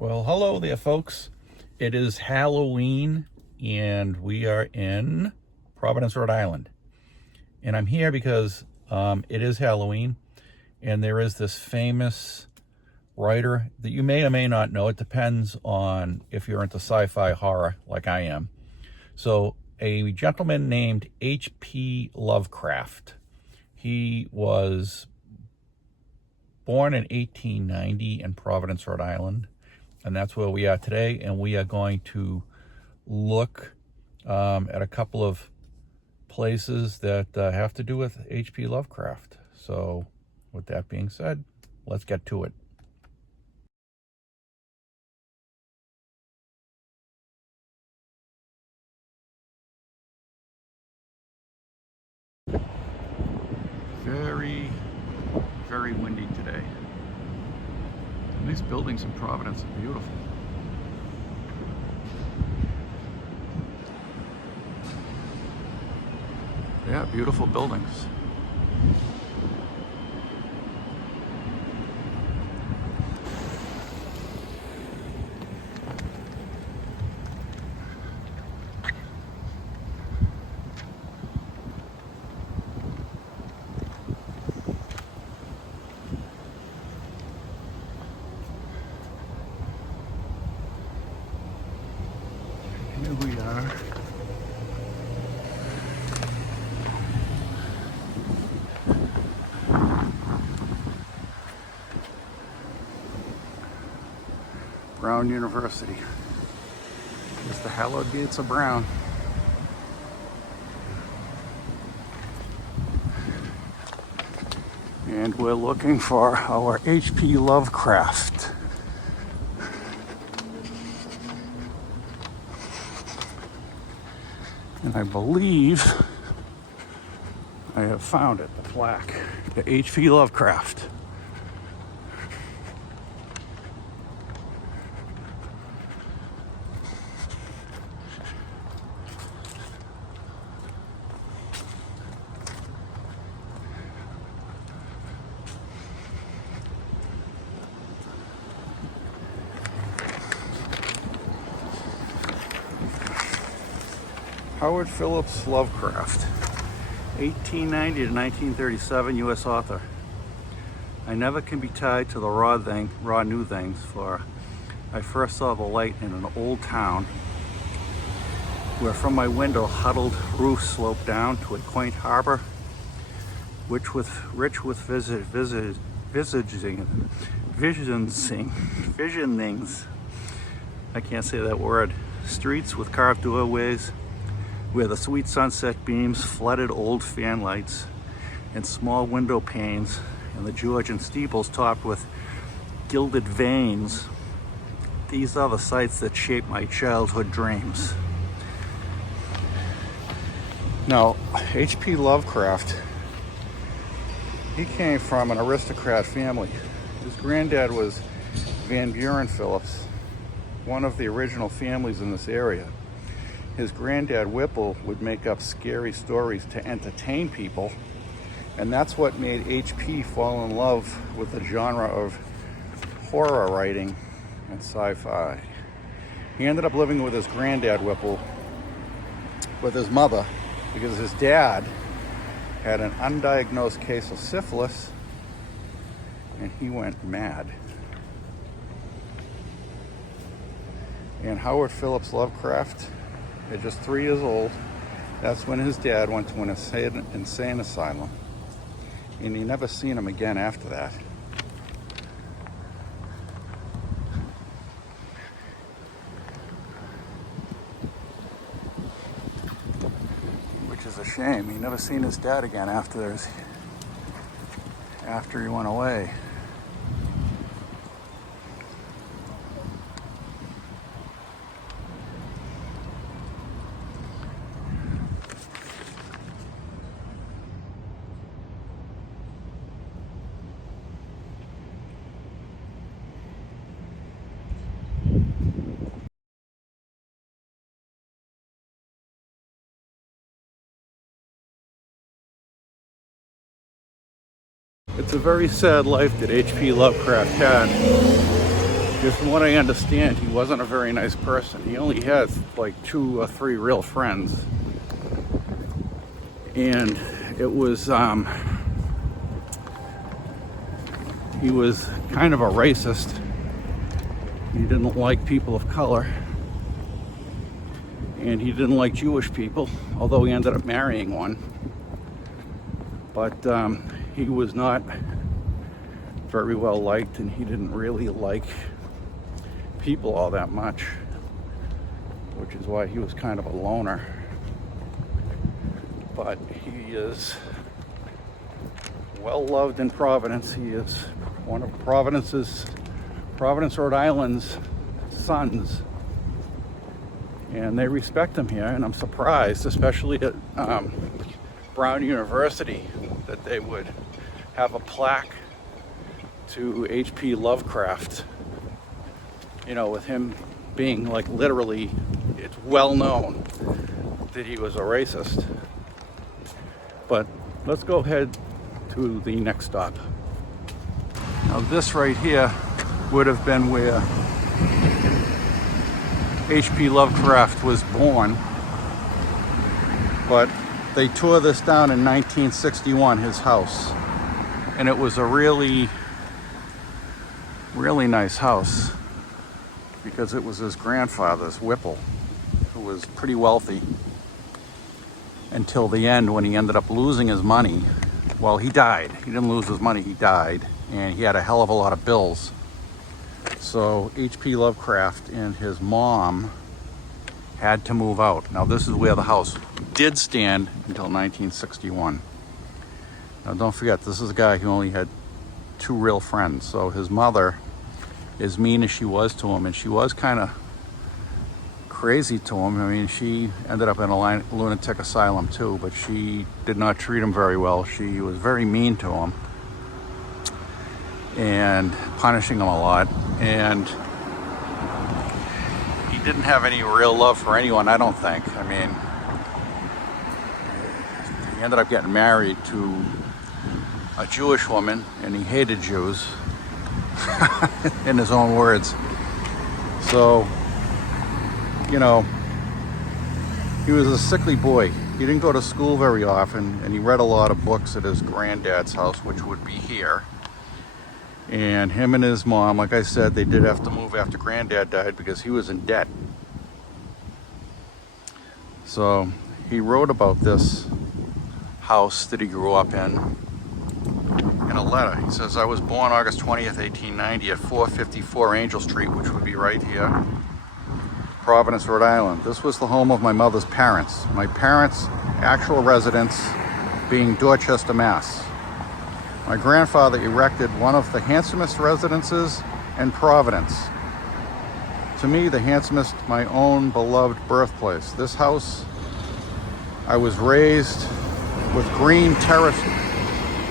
Well, hello there, folks. It is Halloween, and we are in Providence, Rhode Island. And I'm here because it is Halloween, and there is this famous writer that you may or may not know. It depends on if you're into sci-fi horror like I am. So a gentleman named H.P. Lovecraft. He was born in 1890 in Providence, Rhode Island. And that's where we are today, and we are going to look at a couple of places that have to do with H.P. Lovecraft. So with that being said, let's get to it. Very, very windy today. And these buildings in Providence are beautiful. Yeah, beautiful buildings. Here we are. Brown University. It's the hallowed gates of Brown. And we're looking for our H.P. Lovecraft. And I believe I have found it, the plaque, the H.P. Lovecraft. Howard Phillips Lovecraft, 1890 to 1937, U.S. author. I never can be tied to the raw new things, for I first saw the light in an old town where from my window huddled roofs sloped down to a quaint harbor, rich with visionings. I can't say that word. Streets with carved doorways, where the sweet sunset beams flooded old fan lights and small window panes, and the Georgian steeples topped with gilded vanes. These are the sights that shaped my childhood dreams. Now, H.P. Lovecraft, he came from an aristocrat family. His granddad was Van Buren Phillips, one of the original families in this area. His granddad, Whipple, would make up scary stories to entertain people, and that's what made H.P. fall in love with the genre of horror writing and sci-fi. He ended up living with his granddad, Whipple, with his mother, because his dad had an undiagnosed case of syphilis, and he went mad. And Howard Phillips Lovecraft, at just 3 years old, that's when his dad went to an insane asylum. And he never seen him again after that. Which is a shame. He never seen his dad again after he went away. It's a very sad life that H.P. Lovecraft had. Just from what I understand, he wasn't a very nice person. He only had like 2 or 3 real friends. And it was, he was kind of a racist. He didn't like people of color. And he didn't like Jewish people, although he ended up marrying one. But he was not very well liked, and he didn't really like people all that much, which is why he was kind of a loner. But he is well loved in Providence. He is one of Providence, Rhode Island's sons, and they respect him here. And I'm surprised, especially at Brown University, that they would have a plaque to H.P. Lovecraft, you know, with him being like literally, it's well known that he was a racist. But let's go ahead to the next stop. Now this right here would have been where H.P. Lovecraft was born, but they tore this down in 1961, his house, and it was a really nice house because it was his grandfather's, Whipple, who was pretty wealthy until the end when he ended up losing his money. Well, he died. He didn't lose his money, he died, and he had a hell of a lot of bills. So H.P. Lovecraft and his mom had to move out. Now this is where the house did stand until 1961. Now don't forget, this is a guy who only had 2 real friends. So his mother, as mean as she was to him, and she was kind of crazy to him. I mean, she ended up in a lunatic asylum too, but she did not treat him very well. She was very mean to him and punishing him a lot. And he didn't have any real love for anyone, I don't think. I mean, he ended up getting married to a Jewish woman, and he hated Jews, in his own words. So, you know, he was a sickly boy. He didn't go to school very often, and he read a lot of books at his granddad's house, which would be here. And him and his mom, like I said, they did have to move after granddad died because he was in debt. So he wrote about this house that he grew up in a letter. He says, I was born August 20th, 1890 at 454 Angel Street, which would be right here, Providence, Rhode Island. This was the home of my mother's parents. My parents' actual residence being Dorchester, Mass. My grandfather erected one of the handsomest residences in Providence. To me, the handsomest, my own beloved birthplace. This house, I was raised with green terrace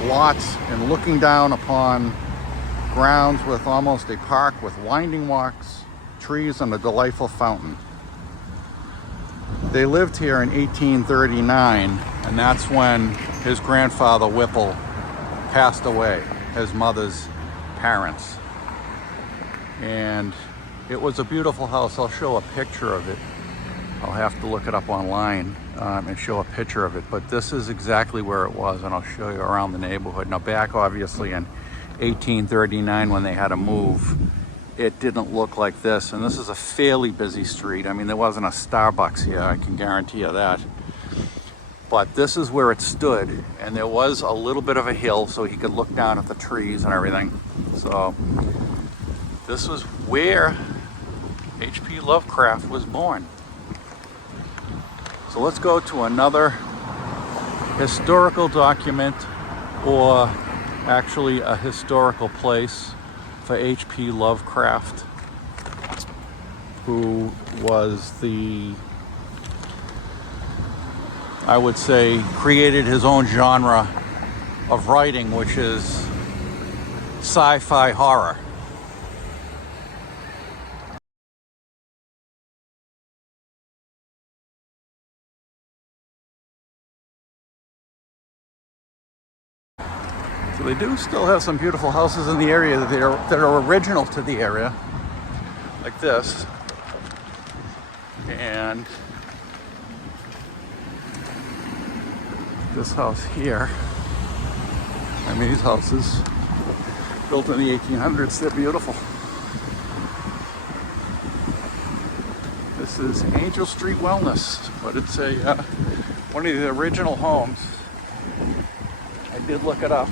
lots and looking down upon grounds with almost a park with winding walks, trees, and a delightful fountain. They lived here in 1839, and that's when his grandfather Whipple passed away, his mother's parents. And it was a beautiful house. I'll show a picture of it. I'll have to look it up online and show a picture of it. But this is exactly where it was, and I'll show you around the neighborhood. Now back obviously in 1839 when they had to move, it didn't look like this. And this is a fairly busy street. I mean, there wasn't a Starbucks here, I can guarantee you that. But this is where it stood, and there was a little bit of a hill so he could look down at the trees and everything. So this was where H.P. Lovecraft was born. So let's go to another historical document, or actually a historical place for H.P. Lovecraft, who was the, I would say, created his own genre of writing, which is sci-fi horror. So they do still have some beautiful houses in the area that are original to the area. like this. And this house here, I mean, these houses built in the 1800s, they're beautiful. This is Angel Street Wellness, but it's a one of the original homes. I did look it up.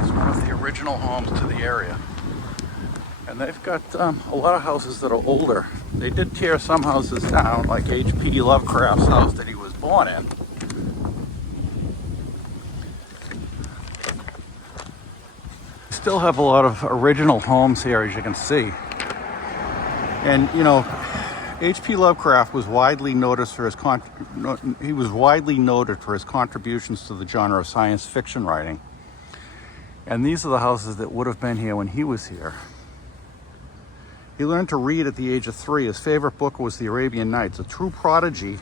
It's one of the original homes to the area. And they've got a lot of houses that are older. They did tear some houses down, like H.P. Lovecraft's house that he was born in. Still have a lot of original homes here, as you can see. And you know, H.P. Lovecraft was widely noted for his contributions to the genre of science fiction writing. And these are the houses that would have been here when he was here. He learned to read at the age of 3. His favorite book was The Arabian Nights. A true prodigy,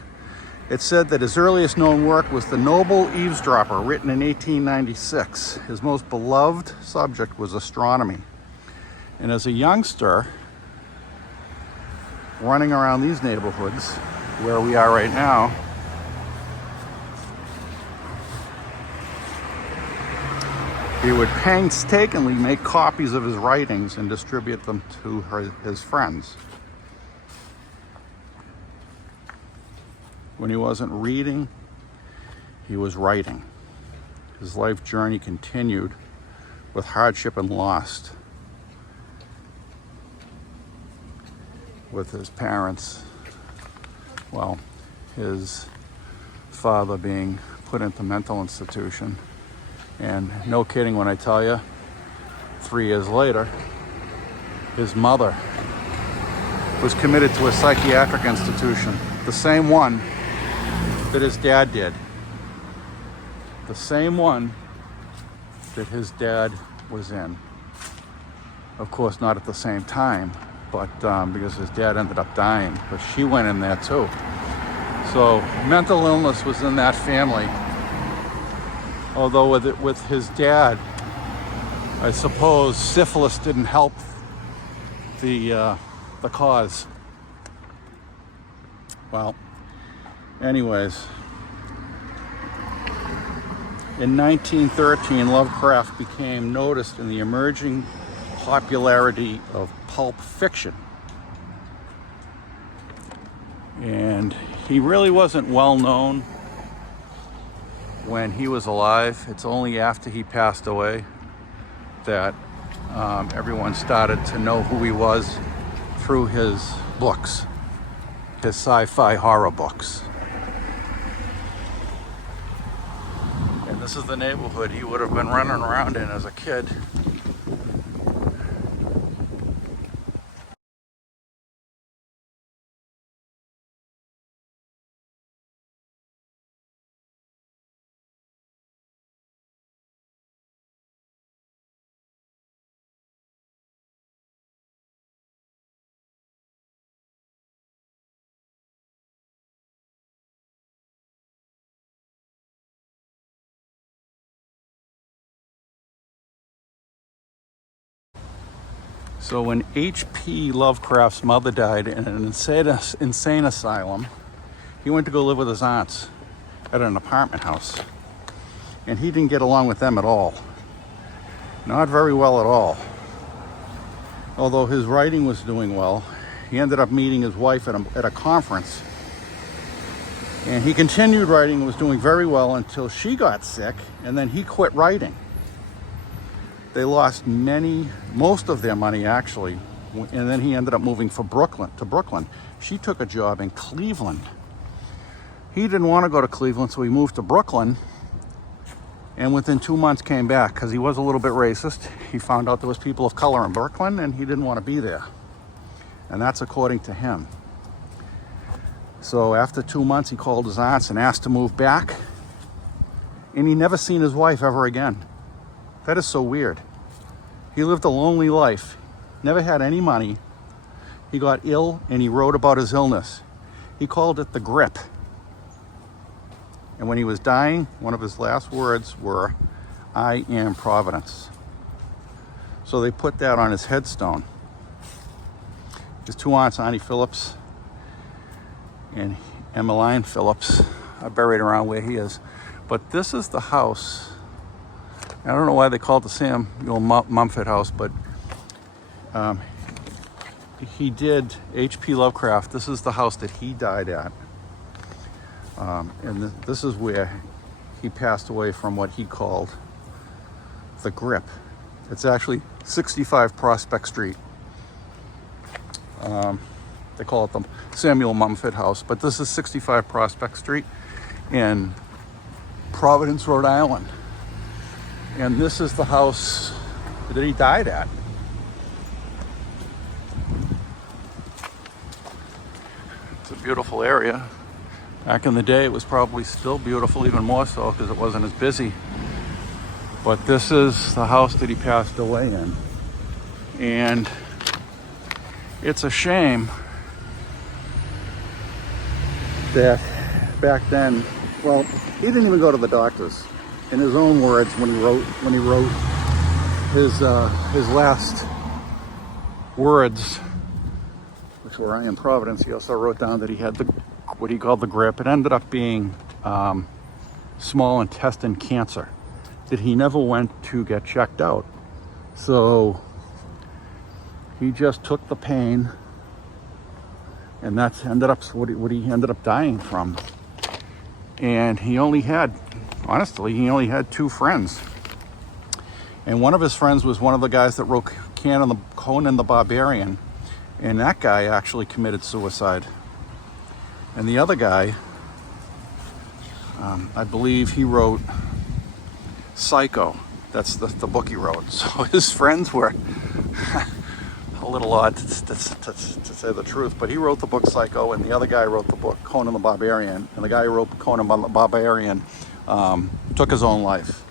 it's said that his earliest known work was The Noble Eavesdropper, written in 1896. His most beloved subject was astronomy. And as a youngster, running around these neighborhoods, where we are right now, he would painstakingly make copies of his writings and distribute them to his friends. When he wasn't reading, he was writing. His life journey continued with hardship and loss, with his parents, well, his father being put into mental institution. And no kidding when I tell you, 3 years later, his mother was committed to a psychiatric institution, the same one that his dad did. The same one that his dad was in. Of course, not at the same time, but because his dad ended up dying, but she went in there too. So mental illness was in that family. Although with his dad, I suppose syphilis didn't help the cause. Well, anyways, in 1913, Lovecraft became noticed in the emerging popularity of pulp fiction. And he really wasn't well known when he was alive. It's only after he passed away that everyone started to know who he was through his books, his sci-fi horror books. And this is the neighborhood he would have been running around in as a kid. So when H.P. Lovecraft's mother died in an insane asylum, he went to go live with his aunts at an apartment house. And he didn't get along with them at all. Not very well at all. Although his writing was doing well, he ended up meeting his wife at a conference. And he continued writing and was doing very well until she got sick, and then he quit writing. They lost most of their money actually, and then he ended up moving to Brooklyn. She took a job in Cleveland. He didn't want to go to Cleveland, so he moved to Brooklyn, and within 2 months came back because he was a little bit racist. He found out there was people of color in Brooklyn, and he didn't want to be there. And that's according to him. So after 2 months, he called his aunts and asked to move back, and he never seen his wife ever again. That is so weird. He lived a lonely life, never had any money. He got ill and he wrote about his illness. He called it the grip. And when he was dying, one of his last words were, "I am Providence." So they put that on his headstone. His two aunts, Annie Phillips and Emmeline Phillips, are buried around where he is. But this is the house. I don't know why they call it the Samuel Mumford house, but he did H.P. Lovecraft. This is the house that he died at. And this is where he passed away from what he called the grip. It's actually 65 Prospect Street. They call it the Samuel Mumford house, but this is 65 Prospect Street in Providence, Rhode Island. And this is the house that he died at. It's a beautiful area. Back in the day, it was probably still beautiful, even more so because it wasn't as busy. But this is the house that he passed away in. And it's a shame that back then, well, he didn't even go to the doctors. In his own words, when he wrote his last words, which were "I am Providence," he also wrote down that he had what he called the grip. It ended up being small intestine cancer that he never went to get checked out. So he just took the pain, and that's ended up what he ended up dying from. And he only had, honestly, two friends. And one of his friends was one of the guys that wrote Conan the Barbarian. And that guy actually committed suicide. And the other guy, I believe he wrote Psycho. That's the book he wrote. So his friends were a little odd to say the truth, but he wrote the book Psycho, and the other guy wrote the book Conan the Barbarian. And the guy who wrote Conan the Barbarian took his own life.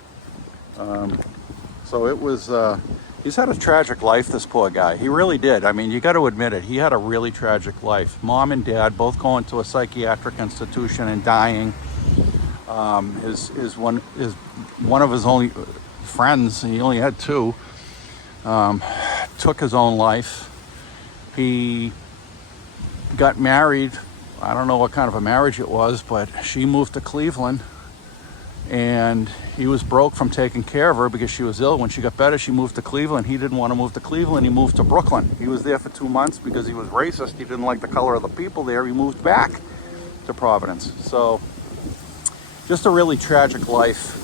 So it was, he's had a tragic life, this poor guy. He really did. I mean, you got to admit it. He had a really tragic life. Mom and dad both going to a psychiatric institution and dying. One of his only friends, he only had two, took his own life. He got married. I don't know what kind of a marriage it was, but she moved to Cleveland, and he was broke from taking care of her because she was ill. When she got better, she moved to Cleveland. He didn't want to move to Cleveland. He moved to Brooklyn. He was there for 2 months because he was racist. He didn't like the color of the people there. He moved back to Providence. So just a really tragic life.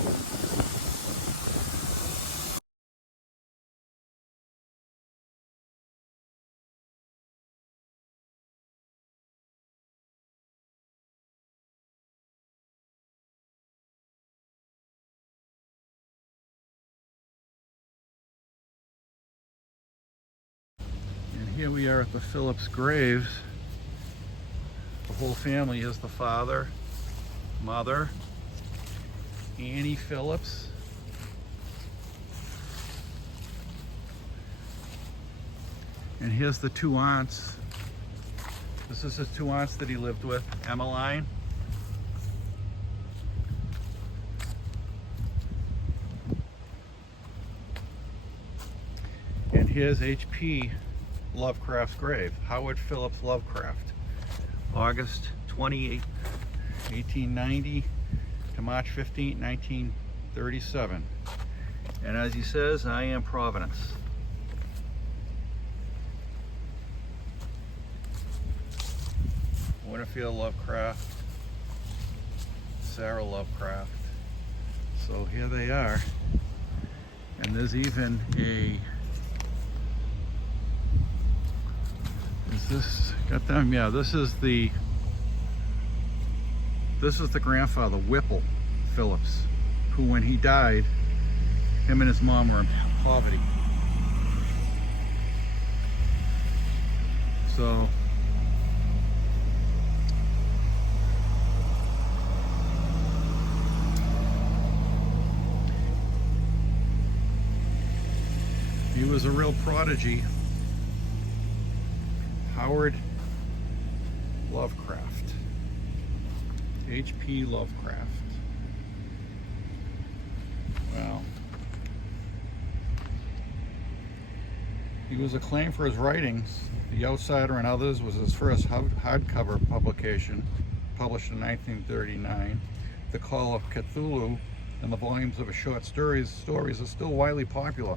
Here we are at the Phillips graves. The whole family is the father, mother, Annie Phillips, and here's the two aunts. This is his two aunts that he lived with, Emmeline and here's H.P. Lovecraft's grave, Howard Phillips Lovecraft, August 28, 1890 to March 15, 1937. And as he says, I am Providence. Winfield Lovecraft, Sarah Lovecraft. So here they are. And there's even a, is this got them? Yeah, this is the grandfather, Whipple Phillips, who when he died, him and his mom were in poverty. So he was a real prodigy. Howard Lovecraft, H.P. Lovecraft. Wow. He was acclaimed for his writings. The Outsider and Others was his first hardcover publication, published in 1939. The Call of Cthulhu and the volumes of his short stories are still widely popular.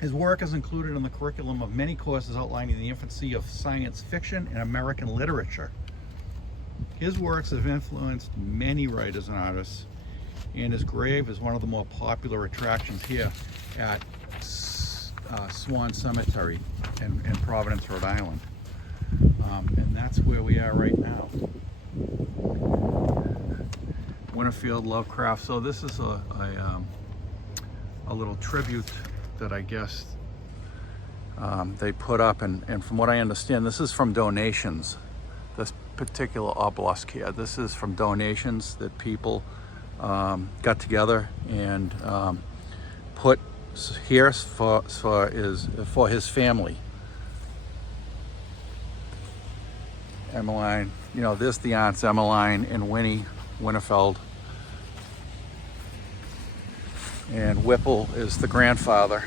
His work is included in the curriculum of many courses outlining the infancy of science fiction and American literature. His works have influenced many writers and artists, and his grave is one of the more popular attractions here at Swan Cemetery in Providence, Rhode Island. And that's where we are right now. Winterfield Lovecraft. So this is a little tribute that I guess they put up, and from what I understand, this is from donations. This particular obelisk here, this is from donations that people got together and put here for his family. Emmeline, you know, this the aunts Emmeline and Winnie Winterfeld, and Whipple is the grandfather.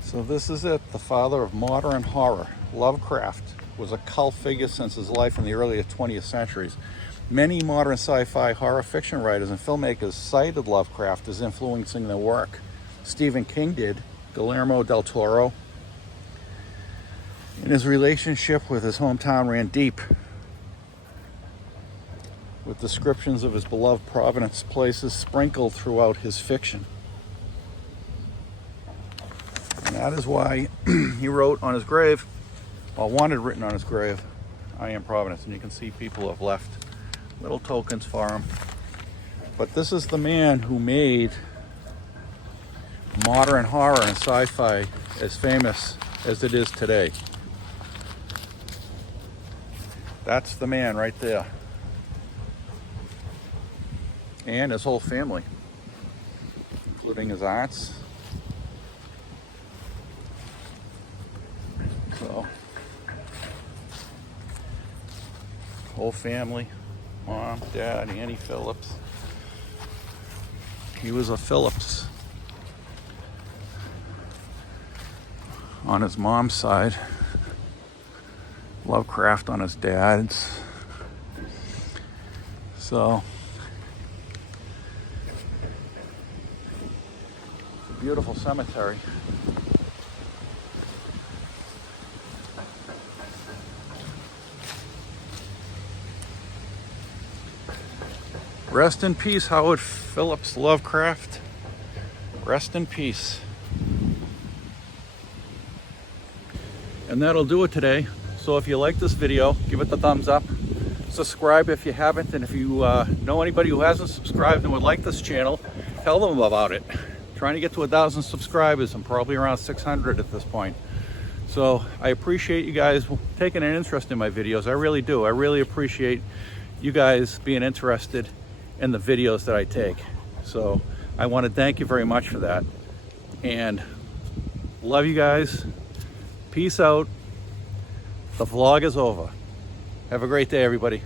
So this is it, the father of modern horror. Lovecraft was a cult figure since his life in the early 20th centuries. Many modern sci-fi horror fiction writers and filmmakers cited Lovecraft as influencing their work. Stephen King did, Guillermo del Toro. And his relationship with his hometown ran deep, with descriptions of his beloved Providence places sprinkled throughout his fiction. And that is why he wrote on his grave, or wanted written on his grave, I am Providence. And you can see people have left little tokens for him. But this is the man who made modern horror and sci-fi as famous as it is today. That's the man right there. And his whole family, including his aunts. So, whole family, Mom, Dad, Annie Phillips. He was a Phillips on his mom's side, Lovecraft on his dad's. So, it's a beautiful cemetery. Rest in peace, Howard Phillips Lovecraft. Rest in peace. And that'll do it today. So if you like this video, give it the thumbs up. Subscribe if you haven't. And if you know anybody who hasn't subscribed and would like this channel, tell them about it. Trying to get to 1,000 subscribers. I'm probably around 600 at this point. So I appreciate you guys taking an interest in my videos. I really do. I really appreciate you guys being interested in the videos that I take. So I want to thank you very much for that. And love you guys. Peace out. The vlog is over. Have a great day, everybody.